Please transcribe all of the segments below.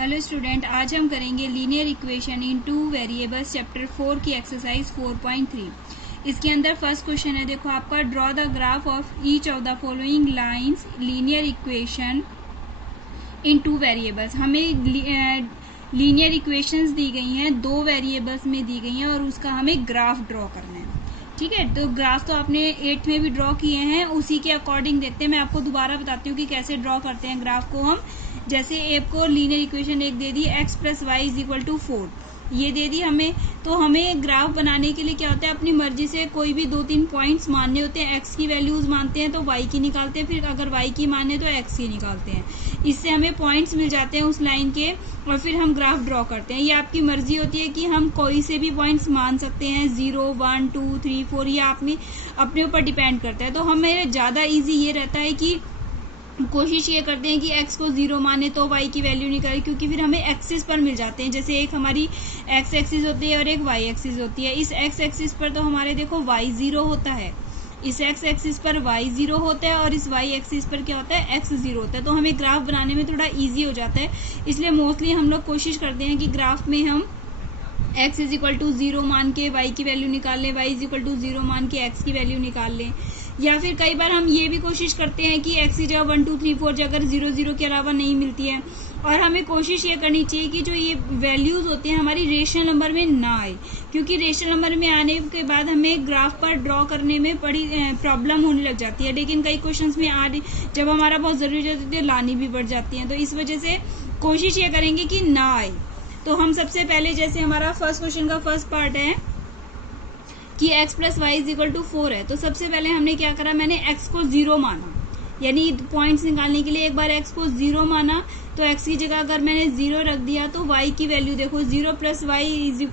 Hello student, आज हम करेंगे linear equation in two variables chapter 4 की एक्सरसाइज 4.3। इसके अंदर फर्स्ट क्वेश्चन है, देखो आपका draw the graph of each of the following lines linear equation in two variables. हमें लीनियर इक्वेशंस दी गई हैं, दो वेरिएबल्स में दी गई हैं और उसका हमें ग्राफ ड्रॉ करना है। ठीक है, तो ग्राफ तो आपने 8th में भी ड्रॉ किए हैं, उसी के अकॉर्डिंग देखते हैं। मैं आपको दोबारा बताती हूँ कि कैसे ड्रॉ करते हैं ग्राफ को हम। जैसे आपको लीनियर इक्वेशन एक दे दी, x + y = 4, ये दे दी हमें। तो हमें ग्राफ बनाने के लिए क्या होता है, अपनी मर्जी से कोई भी 2-3 पॉइंट्स मानने होते हैं। x की वैल्यूज मानते हैं तो y की निकालते हैं, फिर अगर y की माने तो x की निकालते हैं। इससे हमें पॉइंट्स मिल जाते हैं उस लाइन के और फिर हम ग्राफ ड्रॉ करते हैं। ये आपकी मर्जी होती है कि हम कोई से भी पॉइंट्स मान सकते हैं, 0, 1, 2, 3, 4, ये अपने ऊपर डिपेंड करता है। तो हमें ज़्यादा ईजी ये रहता है कि कोशिश ये करते हैं कि x को 0 माने तो y की वैल्यू निकाले, क्योंकि फिर हमें एक्सिस पर मिल जाते हैं। जैसे एक हमारी x एक्सिस होती है और एक y एक्सिस होती है। इस x एक्सिस पर तो हमारे देखो y 0 होता है, इस x एक्सिस पर y 0 होता है और इस y एक्सिस पर क्या होता है, x 0 होता है। तो हमें ग्राफ बनाने में थोड़ा ईजी हो जाता है। इसलिए मोस्टली हम लोग कोशिश करते हैं कि ग्राफ में हम x = 0 मान के y की वैल्यू निकाल लें, y = 0 मान के x की वैल्यू निकाल लें। या फिर कई बार हम ये भी कोशिश करते हैं कि x की जगह 1, 2, 3, 4 अगर 0, 0 के अलावा नहीं मिलती है। और हमें कोशिश ये करनी चाहिए कि जो ये वैल्यूज होती हैं हमारी रेशनल नंबर में ना आए, क्योंकि रेशनल नंबर में आने के बाद हमें ग्राफ पर ड्रॉ करने में बड़ी प्रॉब्लम होने लग जाती है। लेकिन कई क्वेश्चंस में जब हमारा बहुत जरूरी होती है लानी भी बढ़ जाती है। तो इस वजह से कोशिश ये करेंगे कि ना आए। तो हम सबसे पहले, जैसे हमारा फर्स्ट क्वेश्चन का फर्स्ट पार्ट है कि x + y = 4 है, तो सबसे पहले हमने क्या करा, मैंने x को 0 माना, यानी पॉइंट्स निकालने के लिए एक बार x को 0 माना। तो x की जगह अगर मैंने 0 रख दिया तो y की वैल्यू देखो, 0 + y =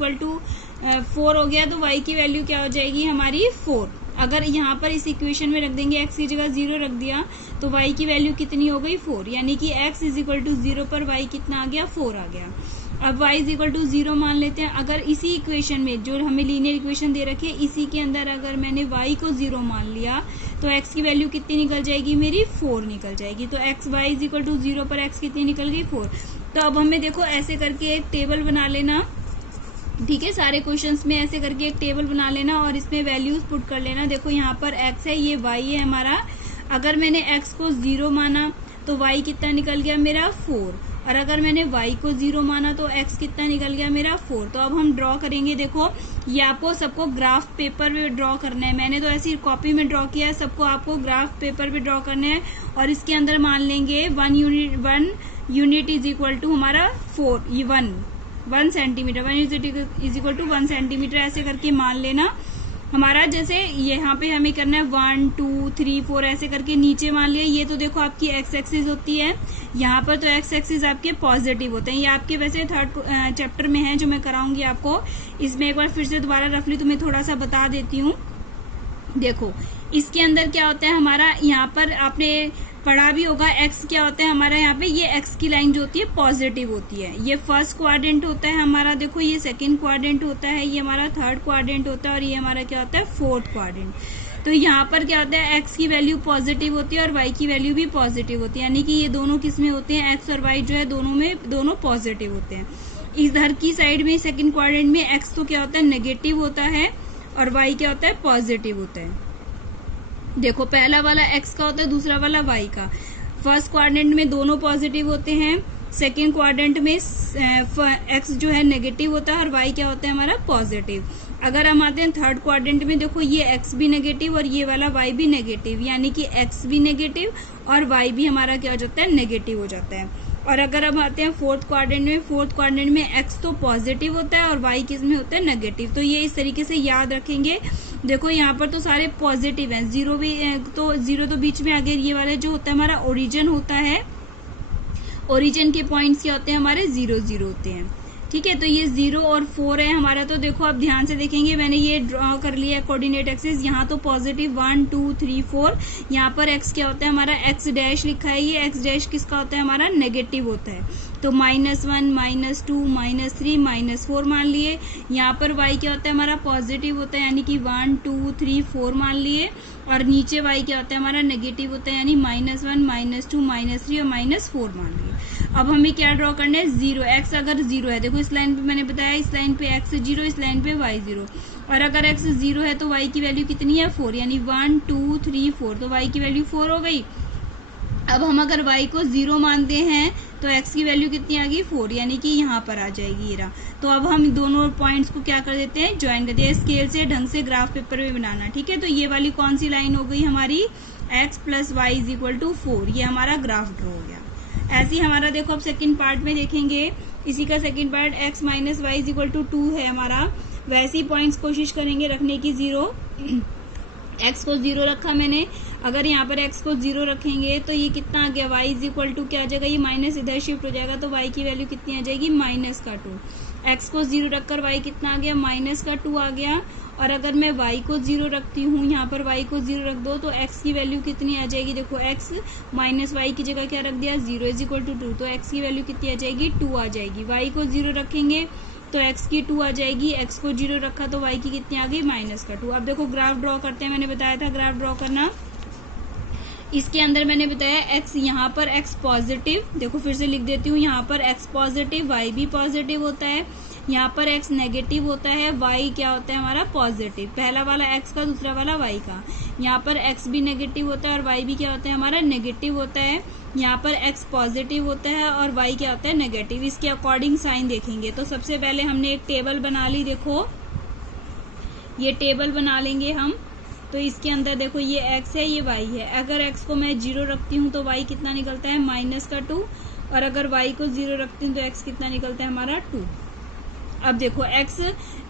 4 हो गया, तो y की वैल्यू क्या हो जाएगी हमारी 4। अगर यहाँ पर इस इक्वेशन में रख देंगे, x की जगह 0 रख दिया तो y की वैल्यू कितनी हो गई, 4, यानी कि x = 0 पर y कितना आ गया, 4 आ गया। अब y = 0 मान लेते हैं। अगर इसी इक्वेशन में जो हमें लीनियर इक्वेशन दे रखी है, इसी के अंदर अगर मैंने y को 0 मान लिया तो x की वैल्यू कितनी निकल जाएगी, मेरी 4 निकल जाएगी। तो y = 0 पर x कितनी निकल गई, 4। तो अब हमें देखो ऐसे करके एक टेबल बना लेना। ठीक है, सारे क्वेश्चंस में ऐसे करके एक टेबल बना लेना और इसमें वैल्यूज पुट कर लेना। देखो यहाँ पर x है, ये y है हमारा। अगर मैंने x को 0 माना तो y कितना निकल गया मेरा, 4। और अगर मैंने y को 0 माना तो x कितना निकल गया मेरा, 4। तो अब हम ड्रॉ करेंगे। देखो ये आपको सबको ग्राफ पेपर पे ड्रॉ करना है। मैंने तो ऐसी कॉपी में ड्रॉ किया है, सबको आपको ग्राफ पेपर पे ड्रॉ करना है। और इसके अंदर मान लेंगे 1 यूनिट = हमारा 4, ये 1 सेंटीमीटर, 1 यूनिट = 1 सेंटीमीटर, ऐसे करके मान लेना हमारा। जैसे यहाँ पे हमें करना है 1, 2, 3, 4 ऐसे करके नीचे मान लिया। ये तो देखो आपकी x एक्सिस होती है, यहाँ पर तो x एक्सिस आपके पॉजिटिव होते हैं। ये आपके वैसे 3rd चैप्टर में है जो मैं कराऊंगी आपको। इसमें एक बार फिर से दोबारा रफली तुम्हें थोड़ा सा बता देती हूँ। देखो इसके अंदर क्या होता है हमारा, यहाँ पर आपने पढ़ा भी होगा, x क्या होता है हमारा, यहाँ पे ये x की लाइन जो होती है पॉजिटिव होती है। ये फर्स्ट क्वाड्रेंट होता है हमारा, देखो ये सेकंड क्वाड्रेंट होता है, ये हमारा 3rd क्वाड्रेंट होता है और ये हमारा क्या होता है 4th क्वाड्रेंट। तो यहाँ पर क्या होता है, x की वैल्यू पॉजिटिव होती है और y की वैल्यू भी पॉजिटिव होती है, यानी कि ये दोनों किस में होते हैं, x और y जो है दोनों पॉजिटिव होते हैं। इधर की साइड में सेकंड क्वाड्रेंट में x तो क्या होता है, नेगेटिव होता है और y क्या होता है, पॉजिटिव होता है। देखो पहला वाला x का होता है, दूसरा वाला y का। फर्स्ट क्वाड्रेंट में दोनों पॉजिटिव होते हैं, सेकेंड क्वाड्रेंट में x जो है नेगेटिव होता है और y क्या होता है हमारा, पॉजिटिव। अगर हम आते हैं 3rd क्वाड्रेंट में, देखो ये x भी नेगेटिव और ये वाला y भी नेगेटिव, यानी कि x भी नेगेटिव और y भी हमारा क्या हो जाता है, नेगेटिव हो जाता है। और अगर हम आते हैं 4th क्वाड्रेंट में, 4th क्वाड्रेंट में x तो पॉजिटिव होता है और y किस में होता है, नेगेटिव। तो ये इस तरीके से याद रखेंगे। देखो यहाँ पर तो सारे पॉजिटिव हैं, 0 भी तो 0 तो बीच में आ गए। ये वाले जो होता है हमारा ओरिजिन होता है, ओरिजिन के पॉइंट्स क्या होते हैं हमारे, 0, 0 होते हैं। ठीक है, तो ये 0 और 4 है हमारा। तो देखो आप ध्यान से देखेंगे, मैंने ये ड्रॉ कर लिया कोऑर्डिनेट एक्सिस। यहाँ तो पॉजिटिव 1, 2, 3, 4। यहाँ पर x क्या होता है हमारा, x' लिखा है। ये x' किसका होता है हमारा, नेगेटिव होता है। तो -1, -2, -3, -4 मान लिए। यहाँ पर y क्या होता है हमारा, पॉजिटिव होता है, यानी कि 1, 2, 3, 4 मान लिए। और नीचे y क्या होता है हमारा, नेगेटिव होता है, यानी -1, -2, -3 और -4 मान लिए। अब हमें क्या ड्रॉ करना है, जीरो। एक्स अगर जीरो है, देखो इस लाइन पे मैंने बताया, इस लाइन पे एक्स जीरो, इस लाइन पे वाई जीरो। और अगर एक्स जीरो है तो वाई की वैल्यू कितनी है, 4, यानी 1 2 3 4, तो वाई की वैल्यू 4 हो गई। अब हम अगर y को 0 मानते हैं तो x की वैल्यू कितनी आ गई, 4, यानी कि यहाँ पर आ जाएगी ये। तो अब हम दोनों पॉइंट्स को क्या कर देते हैं, ज्वाइन कर दिया। स्केल से ढंग से ग्राफ पेपर में बनाना, ठीक है। तो ये वाली कौन सी लाइन हो गई हमारी, x plus y is equal to 4, ये हमारा ग्राफ ड्रॉ हो गया। ऐसे ही हमारा देखो अब सेकेंड पार्ट में देखेंगे, इसी का second part x minus y is equal to 2 है हमारा। वैसे ही पॉइंट्स कोशिश करेंगे रखने की 0। x को 0 रखा मैंने, अगर यहाँ पर x को 0 रखेंगे तो ये कितना आ गया, y इज इक्वल टू क्या आ जाएगा, ये माइनस इधर शिफ्ट हो जाएगा, तो y की वैल्यू कितनी आ जाएगी, माइनस का 2। x को 0 रखकर y कितना आ गया, माइनस का 2 आ गया। और अगर मैं y को 0 रखती हूँ, यहाँ पर y को 0 रख दो तो x की वैल्यू कितनी आ जाएगी, देखो x माइनस वाई की जगह क्या रख दिया, 0 इज इक्वल टू 2, तो x की वैल्यू कितनी आ जाएगी, 2 आ जाएगी। y को 0 रखेंगे तो x की 2 आ जाएगी, x को 0 रखा तो y की कितनी आ गई, माइनस का 2। अब देखो ग्राफ ड्रॉ करते हैं, मैंने बताया था ग्राफ ड्रॉ करना। इसके अंदर मैंने बताया x, यहाँ पर x पॉजिटिव, देखो फिर से लिख देती हूँ, यहाँ पर x पॉजिटिव, y भी पॉजिटिव होता है। यहाँ पर x नेगेटिव होता है, y क्या होता है हमारा पॉजिटिव, पहला वाला x का, दूसरा वाला y का। यहाँ पर x भी नेगेटिव होता है और y भी क्या होता है हमारा नेगेटिव होता है। यहाँ पर x पॉजिटिव होता है और y क्या होता है नेगेटिव। इसके अकॉर्डिंग साइन देखेंगे। तो सबसे पहले हमने एक टेबल बना ली, देखो ये टेबल बना लेंगे हम। तो इसके अंदर देखो ये x है, ये y है। अगर x को मैं 0 रखती हूँ तो y कितना निकलता है, माइनस का 2। और अगर y को 0 रखती हूँ तो x कितना निकलता है हमारा 2। अब देखो x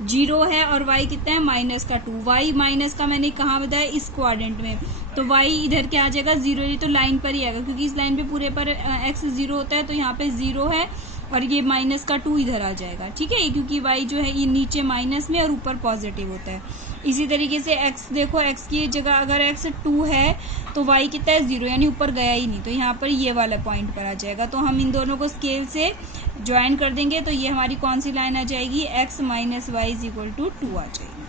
0 है और y कितना है, माइनस का 2। y माइनस का मैंने कहाँ बताया, इस क्वाड्रेंट में, तो y इधर क्या आ जाएगा, 0। ये तो लाइन पर ही आएगा, क्योंकि इस लाइन पे पूरे पर x 0 होता है, तो यहाँ पे 0 है और ये माइनस का 2 इधर आ जाएगा, ठीक है। क्योंकि y जो है ये नीचे माइनस में और ऊपर पॉजिटिव होता है। इसी तरीके से x, देखो x की जगह अगर x 2 है तो y कितना है, 0, यानी ऊपर गया ही नहीं, तो यहाँ पर ये वाला पॉइंट पर आ जाएगा। तो हम इन दोनों को स्केल से ज्वाइन कर देंगे तो ये हमारी कौन सी लाइन आ जाएगी, x minus y is equal to 2 आ जाएगी।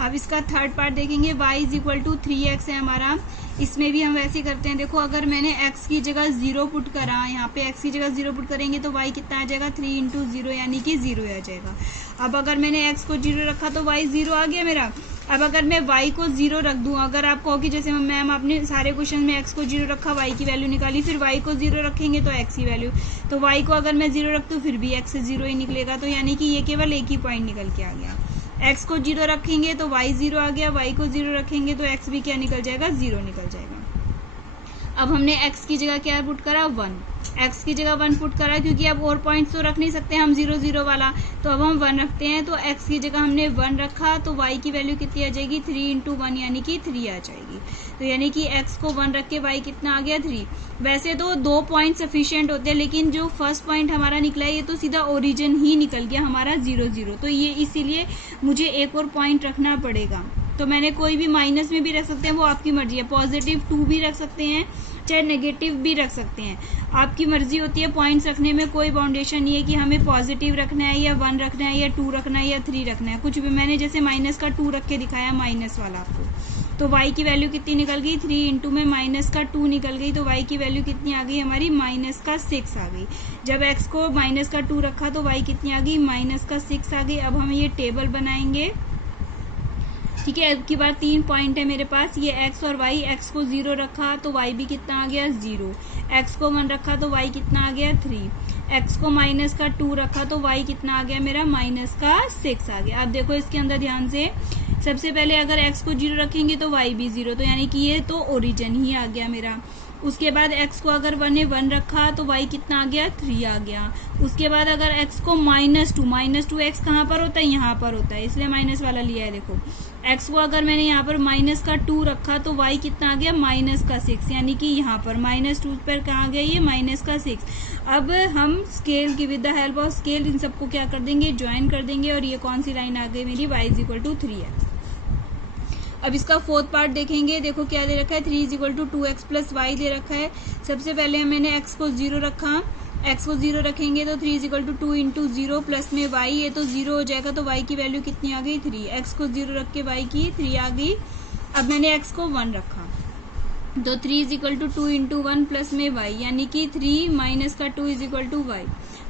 अब इसका थर्ड पार्ट देखेंगे, y is equal to 3x है हमारा। इसमें भी हम वैसे करते हैं, देखो अगर मैंने x की जगह 0 पुट करा, यहाँ पे x की जगह 0 पुट करेंगे तो y कितना आ जाएगा, 3 इंटू 0, यानी कि 0 आ जाएगा। अब अगर मैंने x को 0 रखा तो y 0 आ गया मेरा। अब अगर मैं y को 0 रख दूं, अगर आप कहो कि जैसे मैम आपने सारे क्वेश्चन में x को 0 रखा, y की वैल्यू निकाली, फिर y को 0 रखेंगे तो x की वैल्यू, तो y को अगर मैं 0 रख दूं फिर भी x 0 ही निकलेगा, तो यानी कि ये केवल एक ही पॉइंट निकल के आ गया। x को 0 रखेंगे तो y 0 आ गया, y को 0 रखेंगे तो x भी क्या निकल जाएगा, 0 निकल जाएगा। अब हमने x की जगह क्या पुट करा, 1, x की जगह 1 पुट करा, क्योंकि अब और पॉइंट्स तो रख नहीं सकते हम 0 0 वाला, तो अब हम 1 रखते हैं। तो x की जगह हमने 1 रखा तो y की वैल्यू कितनी आ जाएगी, 3 इंटू 1, यानी कि 3 आ जाएगी। तो यानी कि x को 1 रख के y कितना आ गया, 3। वैसे तो 2 पॉइंट सफिशिएंट होते हैं, लेकिन जो फर्स्ट पॉइंट हमारा निकला है ये तो सीधा ओरिजिन ही निकल गया हमारा 0 0, तो ये इसीलिए मुझे एक और पॉइंट रखना पड़ेगा। तो मैंने कोई भी माइनस में भी रख सकते हैं, वो आपकी मर्जी है। पॉजिटिव 2 भी रख सकते हैं, चाहे नेगेटिव भी रख सकते हैं, आपकी मर्जी होती है। पॉइंट्स रखने में कोई बाउंडेशन नहीं है कि हमें पॉजिटिव रखना है या 1 रखना है या 2 रखना है या 3 रखना है, कुछ भी। मैंने जैसे माइनस का 2 रख के दिखाया, माइनस वाला आपको, तो y की वैल्यू कितनी निकल गई, 3 इंटू में माइनस का 2 निकल गई, तो y की वैल्यू कितनी आ गई हमारी, माइनस का 6 आ गई। जब x को माइनस का 2 रखा तो y कितनी आ गई, माइनस का 6 आ गई। अब हम ये टेबल बनाएंगे, ठीक है। अब की बार 3 पॉइंट है मेरे पास, ये x और y। x को 0 रखा तो y भी कितना आ गया, 0। x को 1 रखा तो y कितना आ गया, 3। x को माइनस का 2 रखा तो y कितना आ गया मेरा, माइनस का 6 आ गया। अब देखो इसके अंदर ध्यान से, सबसे पहले अगर x को 0 रखेंगे तो y भी 0, तो यानी कि ये तो ओरिजिन ही आ गया मेरा। उसके बाद x को अगर 1 रखा तो y कितना आ गया, 3 आ गया। उसके बाद अगर x को -2 x कहाँ पर होता है, यहाँ पर होता है, इसलिए माइनस वाला लिया है। देखो x को अगर मैंने यहाँ पर माइनस का 2 रखा तो y कितना आ गया, माइनस का 6, यानी कि यहाँ पर -2 पर कहाँ गया, ये माइनस का 6। अब हम स्केल की, with the help of scale, इन सबको क्या कर देंगे, ज्वाइन कर देंगे, और ये कौन सी लाइन आ गई मेरी, y is equal to 3x। अब इसका फोर्थ पार्ट देखेंगे, देखो क्या दे रखा है, 3 is equal to 2x plus y दे रखा है। सबसे पहले मैंने x को 0 रखा, x को 0 रखेंगे तो 3 is equal to 2 into 0 plus में y, ये तो 0 हो जाएगा, तो y की वैल्यू कितनी आ गई, 3। x को 0 रख के y की 3 आ गई। अब मैंने x को 1 रखा, तो 3 is equal to 2 into 1 plus में y, यानी कि 3 माइनस का 2 इज इक्वल टू वाई।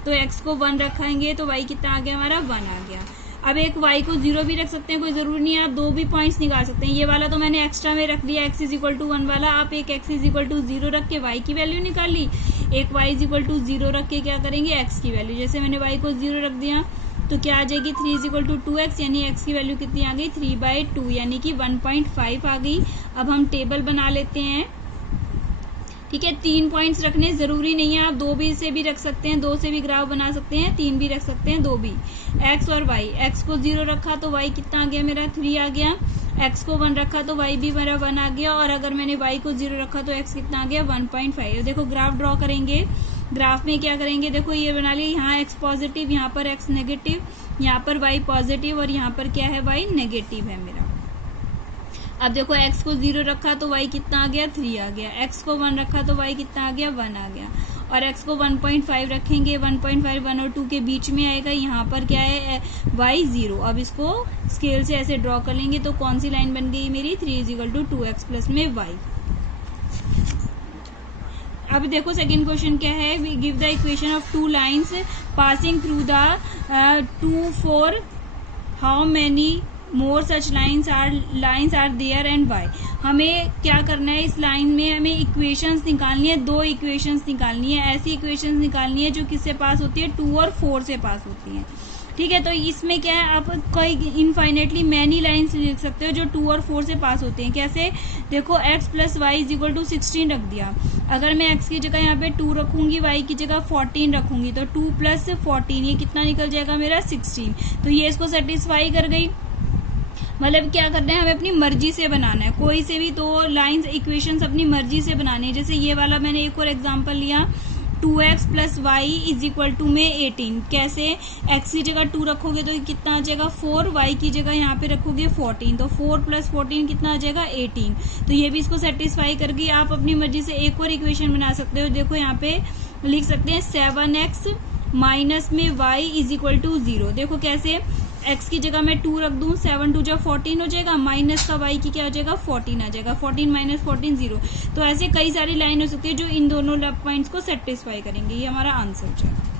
तो x को 1 रखेंगे तो y कितना आ गया हमारा 1 आ गया। अब एक y को 0 भी रख सकते हैं, कोई जरूरी नहीं है, आप दो भी पॉइंट्स निकाल सकते हैं। ये वाला तो मैंने एक्स्ट्रा में रख दिया x इज इक्वल टू 1 वाला, आप एक x इज इक्वल टू 0 रख के y की वैल्यू निकाल ली, एक y इज इक्वल टू 0 रख के क्या करेंगे x की वैल्यू। जैसे मैंने y को 0 रख दिया तो क्या आ जाएगी 3 इज इक्वल टू 2x, यानी x की वैल्यू कितनी आ गई 3/2, यानी कि 1.5 आ गई। अब हम टेबल बना लेते हैं। ठीक है, 3 पॉइंट्स रखने जरूरी नहीं है, आप 2 भी से भी रख सकते हैं, 2 से भी ग्राफ बना सकते हैं, 3 भी रख सकते हैं, 2 भी। x और y, x को 0 रखा तो y कितना आ गया मेरा 3 आ गया, x को 1 रखा तो y भी मेरा 1 आ गया, और अगर मैंने y को 0 रखा तो x कितना आ गया 1.5। देखो ग्राफ ड्रॉ करेंगे, ग्राफ में क्या करेंगे, देखो ये बना लिया, यहाँ x पॉजिटिव, यहाँ पर x नेगेटिव, यहाँ पर y पॉजिटिव और यहाँ पर क्या है y नेगेटिव है मेरा। अब देखो x को 0 रखा तो y कितना आ गया 3 आ गया, x को 1 रखा तो y कितना आ गया 1 आ गया, और x को 1.5 रखेंगे, 1.5 1 और 2 के बीच में आएगा, यहाँ पर क्या है y 0। अब इसको स्केल से ऐसे ड्रॉ कर लेंगे तो कौन सी लाइन बन गई मेरी 3 is equal to 2x plus में y। अब देखो सेकंड क्वेश्चन क्या है, we give the equation of 2 lines passing through the 2 4 how many more such lines are there and y. हमें क्या करना है, इस लाइन में हमें इक्वेशंस निकालनी है, 2 इक्वेशंस निकालनी है, ऐसी इक्वेशंस निकालनी है जो किससे पास होती है 2 और 4 से पास होती है। ठीक है, तो इसमें क्या है, आप कोई इनफाइनेटली मैनी लाइन्स लिख सकते हो जो 2 और 4 से पास होते हैं। कैसे, देखो x plus y is equal to 16 रख दिया, अगर मैं x की जगह यहाँ पे 2 रखूंगी, y की जगह 14 रखूंगी, तो 2 प्लस 14 ये कितना निकल जाएगा मेरा 16। तो ये इसको सेटिस्फाई कर गई। मतलब क्या करना है, हमें अपनी मर्जी से बनाना है, कोई से भी 2 लाइन्स इक्वेशंस अपनी मर्जी से बनानी है। जैसे ये वाला मैंने एक और एग्जांपल लिया, 2x plus y is equal to में 18। कैसे, x की जगह 2 रखोगे तो कितना आ जाएगा 4, y की जगह यहाँ पे रखोगे 14, तो 4 प्लस 14 कितना आ जाएगा 18। तो ये भी इसको सेटिस्फाई कर गई। आप अपनी मर्जी से एक और इक्वेशन बना सकते हो, देखो यहाँ पे लिख सकते हैं 7x माइनस में y इज इक्वल टू 0। देखो कैसे, x की जगह मैं 2 रख दूं, 7 2 जब 14 हो जाएगा, माइनस का y की क्या हो जाएगा 14 आ जाएगा, 14 माइनस 14 0। तो ऐसे कई सारी लाइन हो सकती है जो इन दोनों पॉइंट्स को सेटिस्फाई करेंगे। ये हमारा आंसर हो जाएगा।